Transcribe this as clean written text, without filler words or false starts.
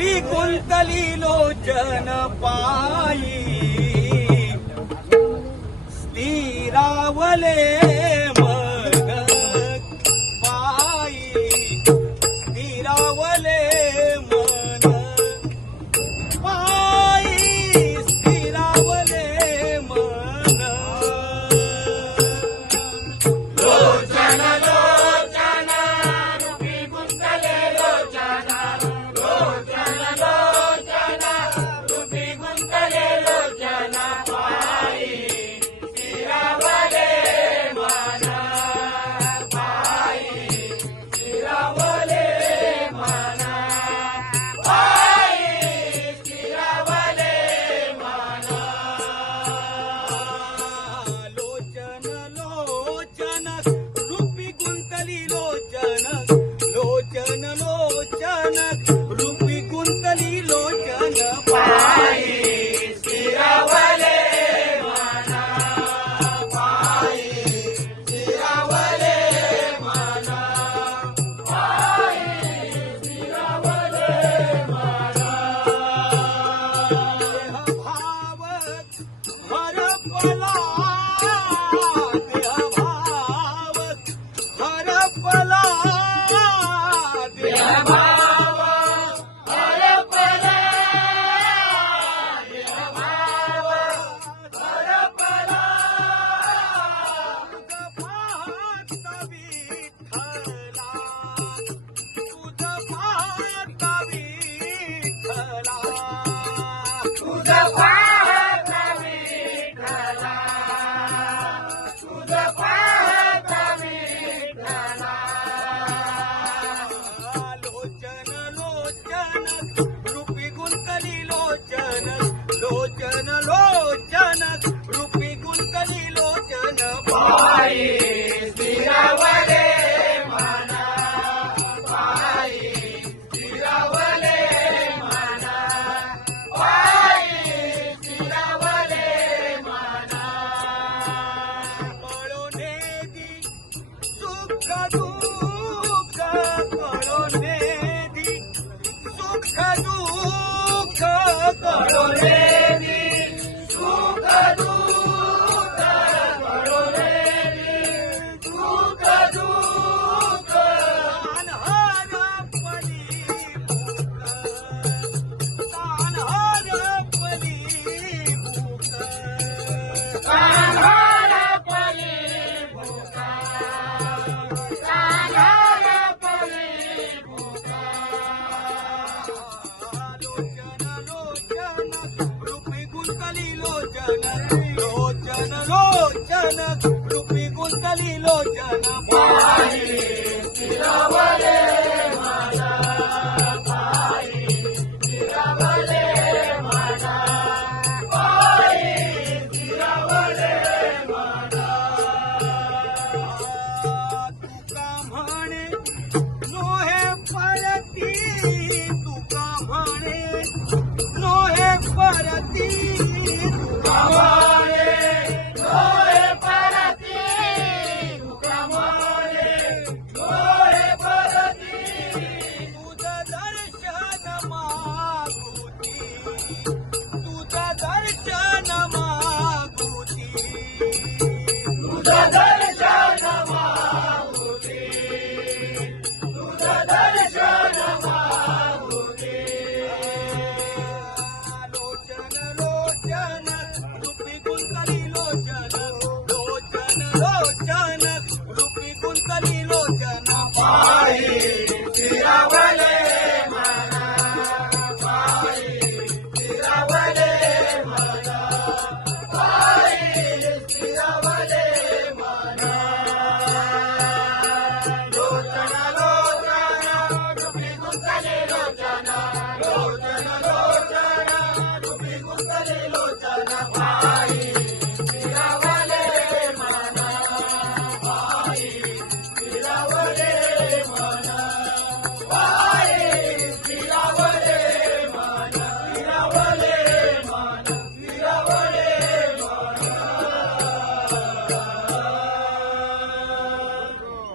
रूपी कुंतली लोचन पायी स्थिरावले मन पायी स्थिरावले मन पायी स्थिरावले मन लोचन लोचन रूपी कुंतले लोचन लोचन लोचन रूपी कुंतले लोचन पायी स्थिरावले मन पायी स्थिरावले मन पायी स्थिरावले मन लोचन लोचन रूपी कुंतली लोचन लोचन लोचन रूपी कुंतली लोचन पायी स्थिरावले मन पायी स्थिरावले मन पायी स्थिरावले मन भाव हरपला हरपला देहभाव हरपला देहभाव हरपला तुझ पाहत विठ्ठला तुझ पाहत विठ्ठला तुझ पाहत विठ्ठला लोचन लोचन रूपी कुंतली लोचन लोचन लोचन रूपी कुंतली लोचन पायी स्थिरावले मन पायी स्थिरावले मन पायी स्थिरावले मन कळोने दी सुख दुःख कळोने दी सुख दुःख कळोने दी सुख दुःख कळोने दी सुख दुःख तानहारपली भूक तानहारपली भूक तानहारपली भूक तानहारपली भूक लोचन लोचन रूपी कुंतली लोचन लोचन लोचन रूपी कुंतली लोचन पायी स्थिरावले मन